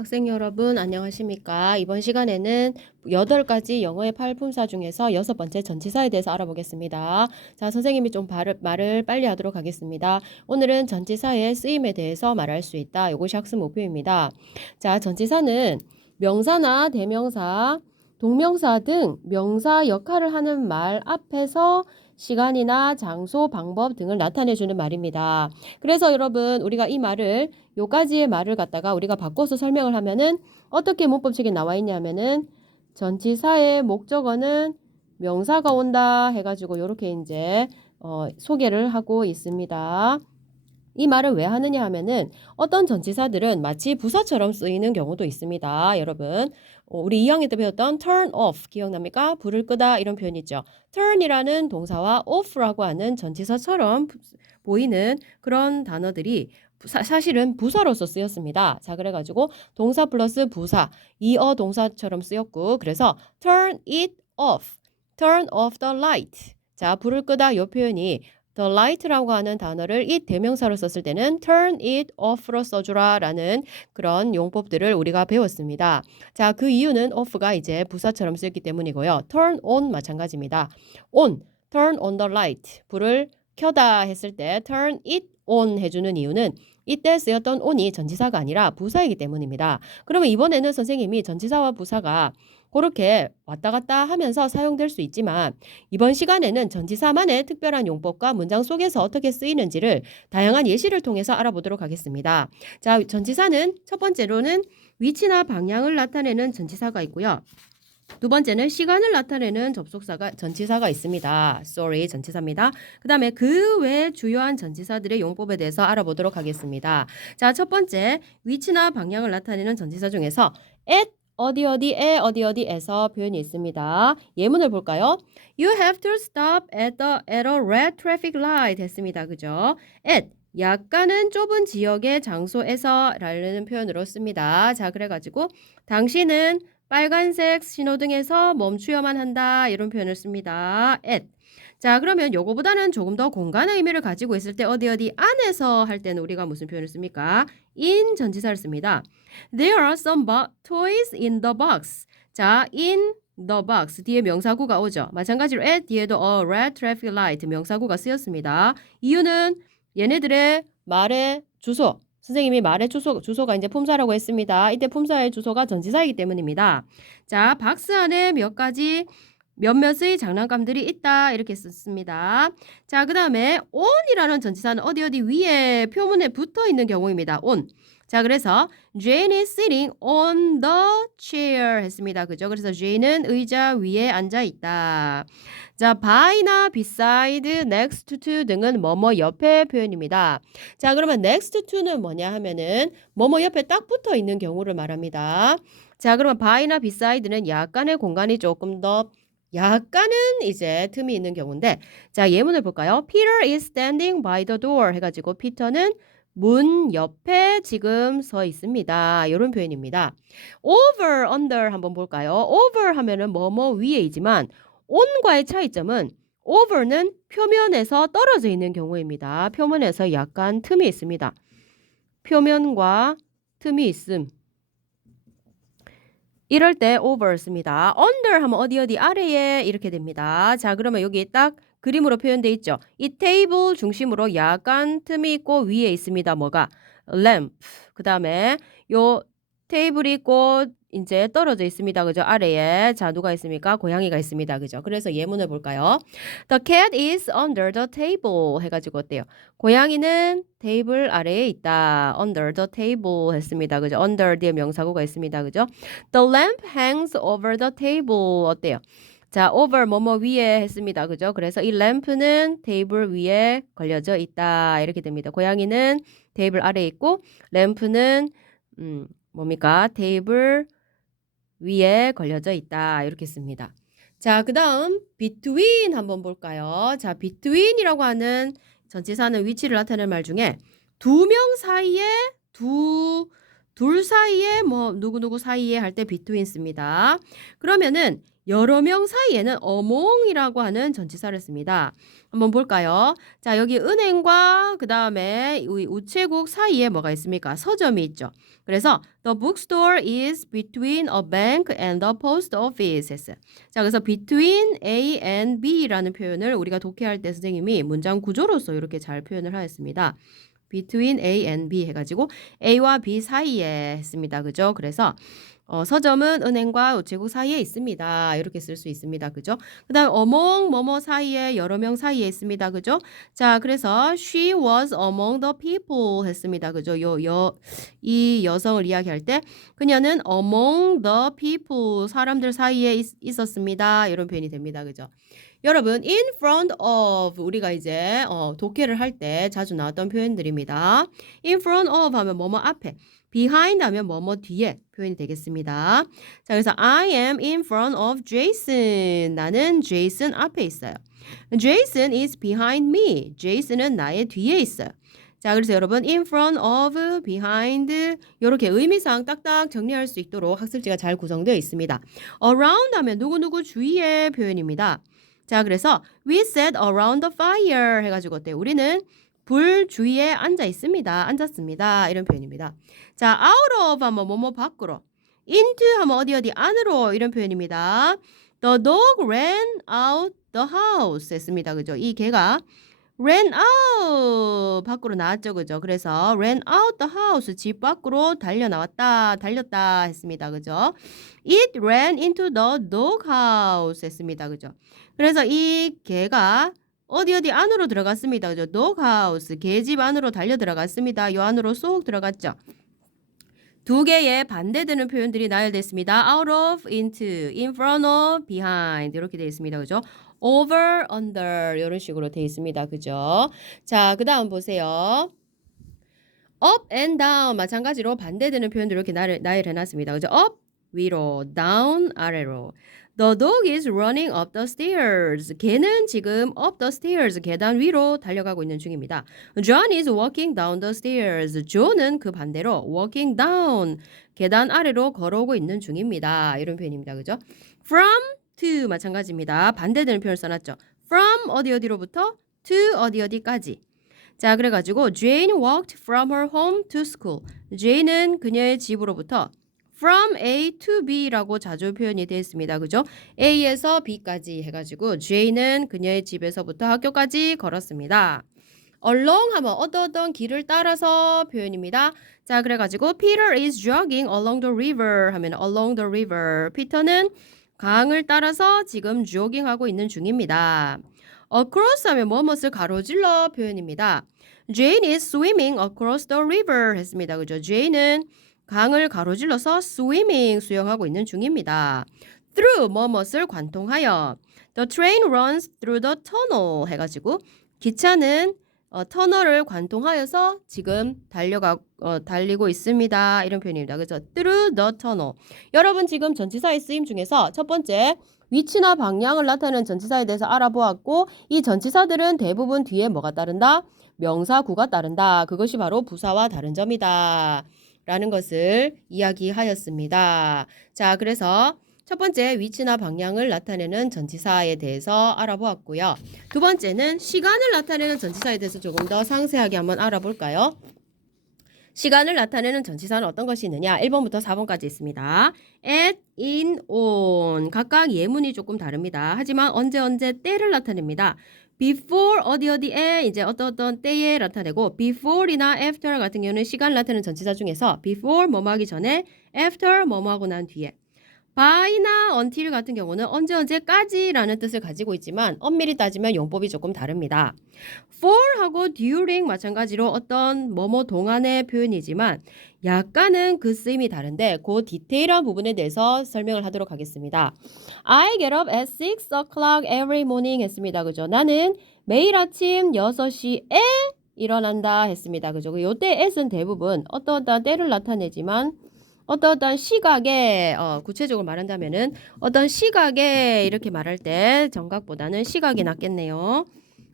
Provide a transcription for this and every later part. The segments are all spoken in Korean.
학생 여러분, 안녕하십니까? 이번 시간에는 8가지 영어의 팔품사 중에서 6번째 전치사에 대해서 알아보겠습니다. 자, 선생님이 좀 말을 빨리 하도록 하겠습니다. 오늘은 전치사의 쓰임에 대해서 말할 수 있다. 이것이 학습 목표입니다. 자, 전치사는 명사나 대명사, 동명사 등 명사 역할을 하는 말 앞에서 시간이나 장소, 방법 등을 나타내주는 말입니다. 그래서 여러분, 우리가 이 말을 요까지의 말을 갖다가 우리가 바꿔서 설명을 하면은 어떻게 문법책에 나와 있냐면은 전치사의 목적어는 명사가 온다 해가지고 요렇게 이제 소개를 하고 있습니다. 이 말을 왜 하느냐 하면은 어떤 전치사들은 마치 부사처럼 쓰이는 경우도 있습니다. 여러분, 우리 2학년 때 배웠던 turn off 기억납니까? 불을 끄다 이런 표현 있죠. turn이라는 동사와 off라고 하는 전치사처럼 보이는 그런 단어들이 사실은 부사로서 쓰였습니다. 자, 그래가지고 동사 플러스 부사, 이어 동사처럼 쓰였고, 그래서 turn it off, turn off the light. 자, 불을 끄다 이 표현이 the light라고 하는 단어를 it 대명사로 썼을 때는 turn it off로 써주라 라는 그런 용법들을 우리가 배웠습니다. 자, 그 이유는 off가 이제 부사처럼 쓰였기 때문이고요. turn on 마찬가지입니다. on, turn on the light. 불을 켜다 했을 때 turn it on 해주는 이유는 이때 쓰였던 on이 전치사가 아니라 부사이기 때문입니다. 그러면 이번에는 선생님이 전치사와 부사가 그렇게 왔다 갔다 하면서 사용될 수 있지만 이번 시간에는 전치사만의 특별한 용법과 문장 속에서 어떻게 쓰이는지를 다양한 예시를 통해서 알아보도록 하겠습니다. 자, 전치사는 첫 번째로는 위치나 방향을 나타내는 전치사가 있고요. 두 번째는 시간을 나타내는 전치사가 있습니다. sorry, 전치사입니다. 그 다음에 그 외 주요한 전치사들의 용법에 대해서 알아보도록 하겠습니다. 자, 첫 번째, 위치나 방향을 나타내는 전치사 중에서 at 어디어디에 어디어디에서 표현이 있습니다. 예문을 볼까요? You have to stop at a red traffic light 했습니다. 그죠? at 약간은 좁은 지역의 장소에서 라는 표현으로 씁니다. 자, 그래가지고 당신은 빨간색 신호등에서 멈추어야만 한다 이런 표현을 씁니다. at. 자, 그러면 요거보다는 조금 더 공간의 의미를 가지고 있을 때 어디 안에서 할 때는 우리가 무슨 표현을 씁니까? in 전치사를 씁니다. There are some toys in the box. 자, in the box 뒤에 명사구가 오죠. 마찬가지로 at 뒤에도 a red traffic light 명사구가 쓰였습니다. 이유는 얘네들의 말의 주소, 선생님이 말의 주소가 이제 품사라고 했습니다. 이때 품사의 주소가 전치사이기 때문입니다. 자, 박스 안에 몇몇의 장난감들이 있다 이렇게 썼습니다. 자, 그 다음에 on이라는 전치사는 어디 위에 표문에 붙어 있는 경우입니다. on. 자, 그래서 Jane is sitting on the chair 했습니다. 그죠? 그래서 Jane은 의자 위에 앉아 있다. 자, by나 beside, next to 등은 뭐뭐 옆에 표현입니다. 자, 그러면 next to는 뭐냐 하면은 뭐뭐 옆에 딱 붙어 있는 경우를 말합니다. 자, 그러면 by나 beside는 약간의 공간이 조금 더 약간은 이제 틈이 있는 경우인데, 자, 예문을 볼까요? Peter is standing by the door 해가지고 피터는 문 옆에 지금 서 있습니다. 이런 표현입니다. over, under 한번 볼까요? over 하면은 뭐뭐 위에이지만 on과의 차이점은 over는 표면에서 떨어져 있는 경우입니다. 표면에서 약간 틈이 있습니다. 표면과 틈이 있음. 이럴 때 over 씁니다. under 하면 어디 아래에 이렇게 됩니다. 자, 그러면 여기 딱 그림으로 표현되어 있죠. 이 테이블 중심으로 약간 틈이 있고 위에 있습니다. 뭐가? 램프. 그 다음에 요 테이블이 있고 이제 떨어져 있습니다. 그죠? 아래에. 자, 누가 있습니까? 고양이가 있습니다. 그죠? 그래서 예문을 볼까요? The cat is under the table 해가지고 어때요? 고양이는 테이블 아래에 있다. under the table 했습니다. 그죠? under 뒤에 명사구가 있습니다. 그죠? The lamp hangs over the table 어때요? 자, over 뭐뭐 위에 했습니다. 그죠? 그래서 이 램프는 테이블 위에 걸려져 있다. 이렇게 됩니다. 고양이는 테이블 아래에 있고 램프는 뭡니까? 테이블 위에 걸려져 있다. 이렇게 씁니다. 자, 그 다음 between 한번 볼까요? 자, between이라고 하는 전치사는 위치를 나타내는 말 중에 두 명 사이에 두 둘 사이에 뭐 누구누구 사이에 할 때 between 씁니다. 그러면은 여러 명 사이에는 among이라고 하는 전치사를 씁니다. 한번 볼까요? 자, 여기 은행과 그다음에 우체국 사이에 뭐가 있습니까? 서점이 있죠. 그래서 the bookstore is between a bank and the post office 했어요. 자, 그래서 between A and B라는 표현을 우리가 독해할 때 선생님이 문장 구조로서 이렇게 잘 표현을 하였습니다. between A and B 해가지고 A와 B 사이에 했습니다. 그죠? 그래서 서점은 은행과 우체국 사이에 있습니다. 이렇게 쓸 수 있습니다. 그죠? 그 다음 among 뭐뭐 사이에 여러 명 사이에 있습니다. 그죠? 자, 그래서 she was among the people 했습니다. 그죠? 이 여성을 이야기할 때 그녀는 among the people 사람들 사이에 있었습니다. 이런 표현이 됩니다. 그죠? 여러분 in front of 우리가 이제 독해를 할 때 자주 나왔던 표현들입니다. in front of 하면 뭐뭐 앞에 behind 하면 뭐뭐 뒤에 표현이 되겠습니다. 자, 그래서 I am in front of Jason. 나는 Jason 앞에 있어요. Jason is behind me. Jason은 나의 뒤에 있어요. 자, 그래서 여러분 in front of, behind 이렇게 의미상 딱딱 정리할 수 있도록 학습지가 잘 구성되어 있습니다. around 하면 누구누구 주위의 표현입니다. 자, 그래서 we sat around the fire 해가지고 어때요? 우리는 불 주위에 앉아 있습니다. 앉았습니다. 이런 표현입니다. 자, out of 하면 뭐뭐 밖으로, into 하면 어디 안으로 이런 표현입니다. The dog ran out the house 했습니다. 그죠? 이 개가 ran out 밖으로 나왔죠. 그죠? 그래서 ran out the house 집 밖으로 달렸다 했습니다. 그죠? It ran into the dog house 했습니다. 그죠? 그래서 이 개가 어디 안으로 들어갔습니다. 그죠? dog house 개집 안으로 달려 들어갔습니다. 요 안으로 쏙 들어갔죠. 두 개의 반대되는 표현들이 나열됐습니다. out of, into, in front of, behind 이렇게 되어 있습니다. 그죠? over, under 이런 식으로 되어 있습니다. 그죠? 자, 그 다음 보세요. up and down 마찬가지로 반대되는 표현들 이렇게 나열해놨습니다. 그죠? up, 위로, down, 아래로. The dog is running up the stairs. 개는 지금 up the stairs, 계단 위로 달려가고 있는 중입니다. John is walking down the stairs. Joe는 그 반대로 walking down, 계단 아래로 걸어오고 있는 중입니다. 이런 표현입니다. 그죠? From to 마찬가지입니다. 반대되는 표현을 써놨죠. From 어디로부터 to 어디까지. 자, 그래가지고 Jane walked from her home to school. Jane은 그녀의 집으로부터 from A to B라고 자주 표현이 되어 있습니다. 그죠? A에서 B까지 해가지고 Jane은 그녀의 집에서부터 학교까지 걸었습니다. along 하면 어떤 길을 따라서 표현입니다. 자, 그래가지고 Peter is jogging along the river 하면 along the river. 피터는 강을 따라서 지금 조깅하고 있는 중입니다. across 하면 무엇을 가로질러 표현입니다. Jane is swimming across the river 했습니다. 그죠? Jane은 강을 가로질러서 swimming 수영하고 있는 중입니다. through 무엇을 관통하여 the train runs through the tunnel 해가지고 기차는 터널을 관통하여서 지금 달리고 있습니다. 이런 표현입니다. 그래서 through the tunnel. 여러분 지금 전치사의 쓰임 중에서 첫 번째 위치나 방향을 나타내는 전치사에 대해서 알아보았고 이 전치사들은 대부분 뒤에 뭐가 따른다? 명사구가 따른다. 그것이 바로 부사와 다른 점이다. 라는 것을 이야기하였습니다. 자, 그래서 첫 번째 위치나 방향을 나타내는 전치사에 대해서 알아보았고요. 두 번째는 시간을 나타내는 전치사에 대해서 조금 더 상세하게 한번 알아볼까요? 시간을 나타내는 전치사는 어떤 것이 있느냐? 1번부터 4번까지 있습니다. at, in, on 각각 예문이 조금 다릅니다. 하지만 언제 때를 나타냅니다. before 어디에 이제 어떤 때에 나타내고 before이나 after 같은 경우는 시간을 나타내는 전치사 중에서 before 뭐뭐 하기 전에 after 뭐뭐 하고 난 뒤에 by나 until 같은 경우는 언제까지라는 뜻을 가지고 있지만 엄밀히 따지면 용법이 조금 다릅니다. for하고 during 마찬가지로 어떤 뭐뭐 동안의 표현이지만 약간은 그 쓰임이 다른데 그 디테일한 부분에 대해서 설명을 하도록 하겠습니다. I get up at 6 o'clock every morning 했습니다. 그죠? 나는 매일 아침 6시에 일어난다 했습니다. 그죠? 요때 at은 대부분 어떠한 때를 나타내지만 어떤 시각에 구체적으로 말한다면은 어떤 시각에 이렇게 말할 때 정각보다는 시각이 낫겠네요.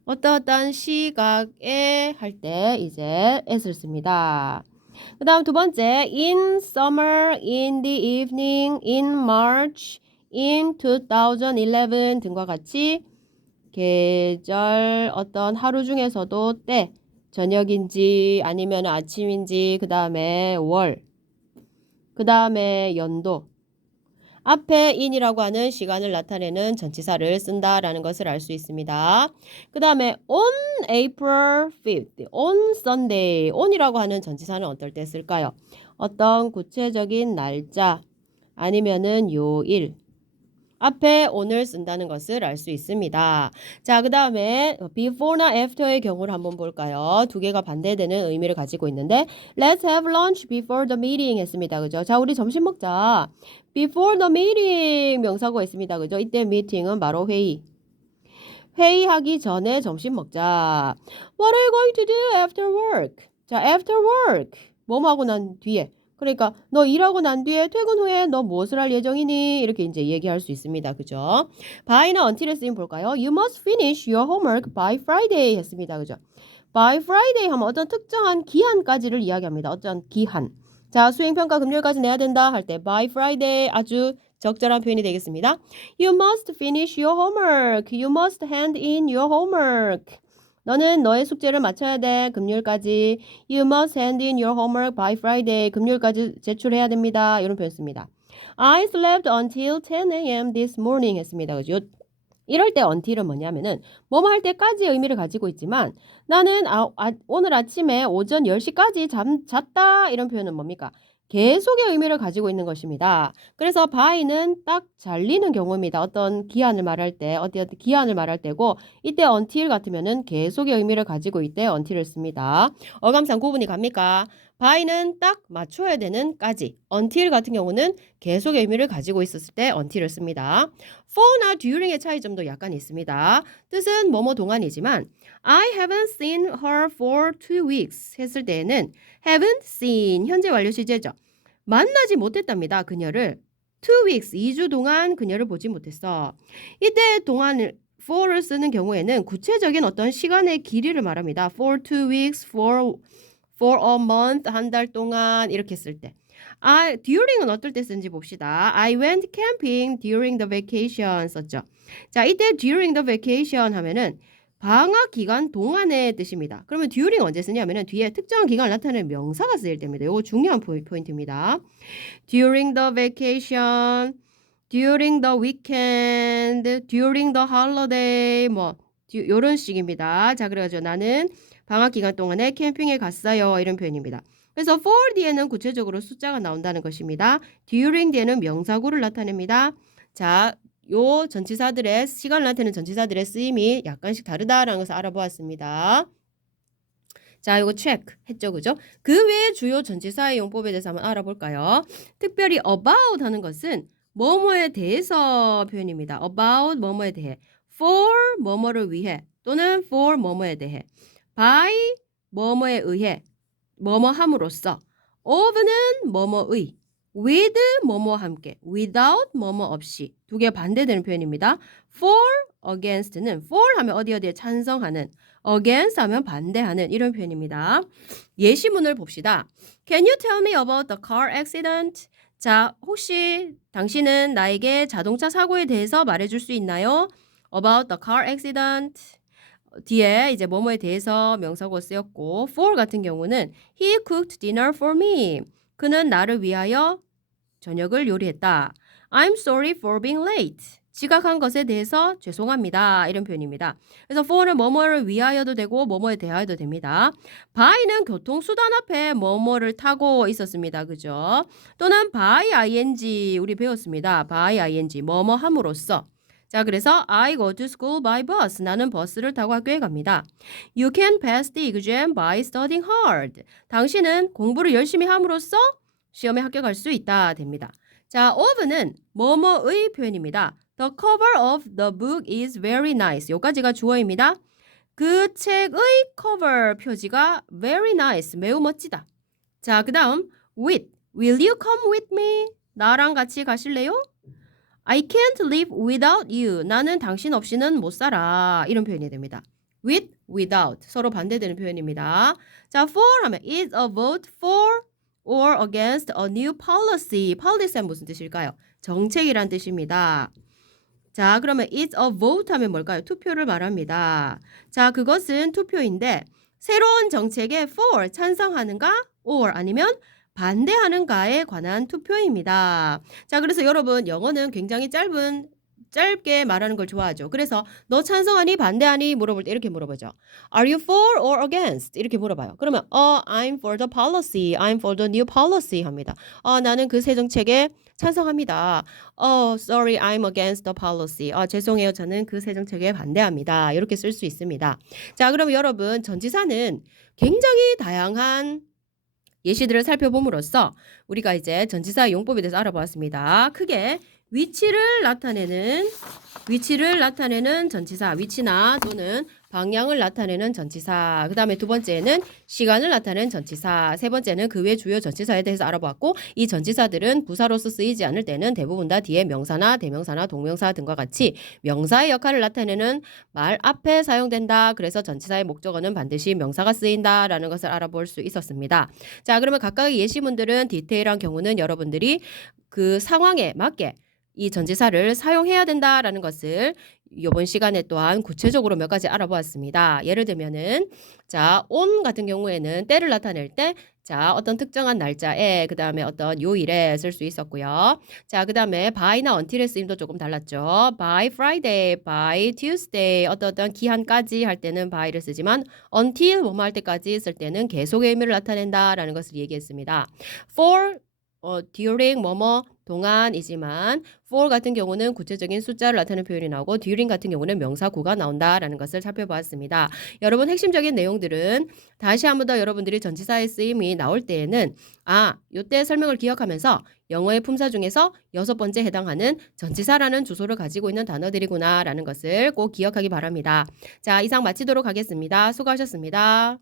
어떤 시각에 할 때 이제 at을 씁니다. 그 다음 두 번째, in summer, in the evening, in March, in 2011 등과 같이 계절 어떤 하루 중에서도 때, 저녁인지 아니면 아침인지 그 다음에 월, 그 다음에 연도 앞에 in이라고 하는 시간을 나타내는 전치사를 쓴다라는 것을 알 수 있습니다. 그 다음에 on April 5th, on Sunday, on이라고 하는 전치사는 어떨 때 쓸까요? 어떤 구체적인 날짜 아니면은 요일 앞에 on을 쓴다는 것을 알 수 있습니다. 자, 그 다음에 before나 after의 경우를 한번 볼까요? 두 개가 반대되는 의미를 가지고 있는데 Let's have lunch before the meeting 했습니다. 그죠? 자, 우리 점심 먹자. Before the meeting 명사고 있습니다. 그죠? 이때 meeting은 바로 회의. 회의하기 전에 점심 먹자. What are you going to do after work? 자, after work. 뭐뭐 하고 난 뒤에. 그러니까 너 일하고 난 뒤에 퇴근 후에 너 무엇을 할 예정이니? 이렇게 이제 얘기할 수 있습니다. 그죠? by나 until의 쓰임 볼까요? You must finish your homework by Friday 했습니다. 그죠? by Friday 하면 어떤 특정한 기한까지를 이야기합니다. 어떤 기한. 자, 수행평가 금요일까지 내야 된다 할 때 by Friday 아주 적절한 표현이 되겠습니다. You must finish your homework. You must hand in your homework. 너는 너의 숙제를 마쳐야 돼. 금요일까지. You must hand in your homework by Friday. 금요일까지 제출해야 됩니다. 이런 표현 씁니다. I slept until 10 a.m. this morning 했습니다. 그죠? 이럴 때 until은 뭐냐면은 뭐뭐 할 때까지 의미를 가지고 있지만 나는 오늘 아침에 오전 10시까지 잤다 이런 표현은 뭡니까? 계속의 의미를 가지고 있는 것입니다. 그래서 by는 딱 잘리는 경우입니다. 어떤 기한을 말할 때, 어떤 기한을 말할 때고 이때 until 같으면은 계속의 의미를 가지고 있대 until을 씁니다. 어감상 구분이 갑니까? by는 딱 맞춰야 되는 까지. until 같은 경우는 계속의 의미를 가지고 있었을 때 until을 씁니다. for나 during의 차이점도 약간 있습니다. 뜻은 뭐뭐 동안이지만 I haven't seen her for 2 weeks 했을 때에는 haven't seen 현재 완료 시제죠. 만나지 못했답니다. 그녀를 2 weeks 2주 동안 그녀를 보지 못했어. 이때 동안을 for를 쓰는 경우에는 구체적인 어떤 시간의 길이를 말합니다. for 2 weeks, for a month 한 달 동안 이렇게 쓸 때. during은 어떨 때 쓰는지 봅시다. I went camping during the vacation 썼죠. 자, 이때 during the vacation 하면은 방학 기간 동안의 뜻입니다. 그러면 during 언제 쓰냐면은 뒤에 특정한 기간을 나타내는 명사가 쓰일 때입니다. 이거 중요한 포인트입니다. during the vacation, during the weekend, during the holiday 뭐 이런 식입니다. 자, 그래가지고 나는 방학 기간 동안에 캠핑에 갔어요. 이런 표현입니다. 그래서 for 뒤에는 구체적으로 숫자가 나온다는 것입니다. during 뒤에는 명사구를 나타냅니다. 자, 요 전치사들의 시간을 나타내는 전치사들의 쓰임이 약간씩 다르다라는 것을 알아보았습니다. 자, 이거 check 했죠, 그죠? 그 외의 주요 전치사의 용법에 대해서 한번 알아볼까요? 특별히 about 하는 것은 뭐뭐에 대해서 표현입니다. about 뭐뭐에 대해, for 뭐뭐를 위해 또는 for 뭐뭐에 대해, by 뭐뭐에 의해, 뭐뭐함으로써, of는 뭐뭐의, with 뭐뭐와 함께, without 뭐뭐 없이 두 개 반대되는 표현입니다. for, against는 for 하면 어디에 찬성하는, against 하면 반대하는 이런 표현입니다. 예시문을 봅시다. Can you tell me about the car accident? 자, 혹시 당신은 나에게 자동차 사고에 대해서 말해줄 수 있나요? About the car accident. 뒤에 이제 뭐뭐에 대해서 명사구가 쓰였고 for 같은 경우는 He cooked dinner for me. 그는 나를 위하여 저녁을 요리했다. I'm sorry for being late. 지각한 것에 대해서 죄송합니다. 이런 표현입니다. 그래서 for는 뭐뭐를 위하여도 되고 뭐뭐에 대하여도 됩니다. by는 교통수단 앞에 뭐뭐를 타고 있었습니다. 그죠? 또는 by ing 우리 배웠습니다. by ing 뭐뭐 함으로써. 자, 그래서 I go to school by bus. 나는 버스를 타고 학교에 갑니다. You can pass the exam by studying hard. 당신은 공부를 열심히 함으로써 시험에 합격할 수 있다 됩니다. 자, of는 뭐뭐의 표현입니다. The cover of the book is very nice. 여기까지가 주어입니다. 그 책의 cover 표지가 very nice. 매우 멋지다. 자, 그 다음 with. Will you come with me? 나랑 같이 가실래요? I can't live without you. 나는 당신 없이는 못 살아. 이런 표현이 됩니다. with, without 서로 반대되는 표현입니다. 자, for 하면 is a vote for or against a new policy. policy는 무슨 뜻일까요? 정책이란 뜻입니다. 자, 그러면 is a vote 하면 뭘까요? 투표를 말합니다. 자, 그것은 투표인데 새로운 정책에 for 찬성하는가 or 아니면 반대하는가에 관한 투표입니다. 자, 그래서 여러분 영어는 굉장히 짧게 말하는 걸 좋아하죠. 그래서 너 찬성하니 반대하니 물어볼 때 이렇게 물어보죠. Are you for or against? 이렇게 물어봐요. 그러면 I'm for the policy. I'm for the new policy 합니다. 나는 그 새 정책에 찬성합니다. Sorry, I'm against the policy. 죄송해요. 저는 그 새 정책에 반대합니다. 이렇게 쓸 수 있습니다. 자, 그럼 여러분 전치사는 굉장히 다양한 예시들을 살펴봄으로써 우리가 이제 전치사의 용법에 대해서 알아보았습니다. 크게 위치를 나타내는 전치사, 위치나 또는 방향을 나타내는 전치사, 그 다음에 두 번째는 시간을 나타내는 전치사, 세 번째는 그 외 주요 전치사에 대해서 알아보았고, 이 전치사들은 부사로서 쓰이지 않을 때는 대부분 다 뒤에 명사나 대명사나 동명사 등과 같이 명사의 역할을 나타내는 말 앞에 사용된다. 그래서 전치사의 목적어는 반드시 명사가 쓰인다라는 것을 알아볼 수 있었습니다. 자, 그러면 각각의 예시문들은 디테일한 경우는 여러분들이 그 상황에 맞게 이 전치사를 사용해야 된다라는 것을 이번 시간에 또한 구체적으로 몇 가지 알아보았습니다. 예를 들면은 자, on 같은 경우에는 때를 나타낼 때 자, 어떤 특정한 날짜에 그다음에 어떤 요일에 쓸 수 있었고요. 자, 그다음에 by나 until의 쓰임도 조금 달랐죠. by Friday, by Tuesday 어떤 기한까지 할 때는 by를 쓰지만 until 뭐뭐 할 때까지 쓸 때는 계속의 의미를 나타낸다라는 것을 얘기했습니다. for during 뭐뭐 동안이지만 for 같은 경우는 구체적인 숫자를 나타내는 표현이 나오고 during 같은 경우는 명사구가 나온다라는 것을 살펴보았습니다. 여러분 핵심적인 내용들은 다시 한 번 더 여러분들이 전치사의 쓰임이 나올 때에는 요때 설명을 기억하면서 영어의 품사 중에서 6번째 해당하는 전치사라는 주소를 가지고 있는 단어들이구나 라는 것을 꼭 기억하기 바랍니다. 자, 이상 마치도록 하겠습니다. 수고하셨습니다.